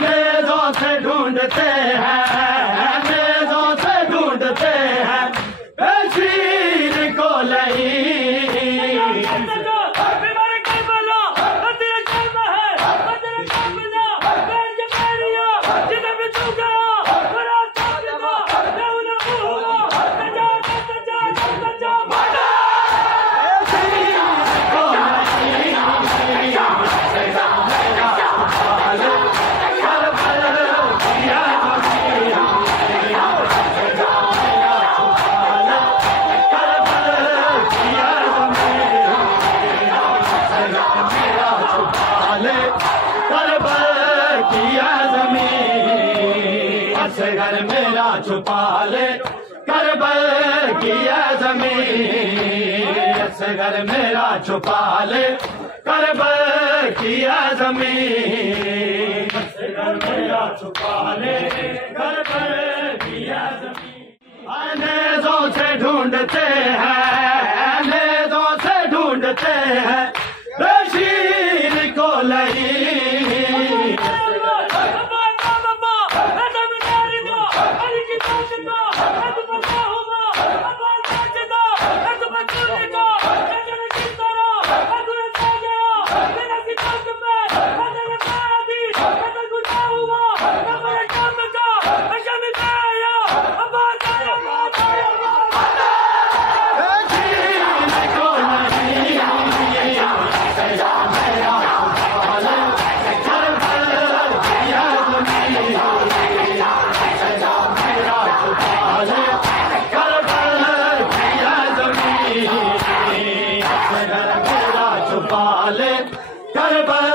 मेज़ों से ढूंढते हैं, मेज़ों से ढूंढते हैं बशीर को नहीं। असगर मेरा छुपा ले करबल की ज़मीन, असगर मेरा छुपा ले करबल की ज़मीन, असगर मेरा छुपा ले करबल की ज़मीन। नेज़ों से ढूंढते हैं, नेज़ों से ढूंढते हैं बशीर को नहीं। छुपा ले करबल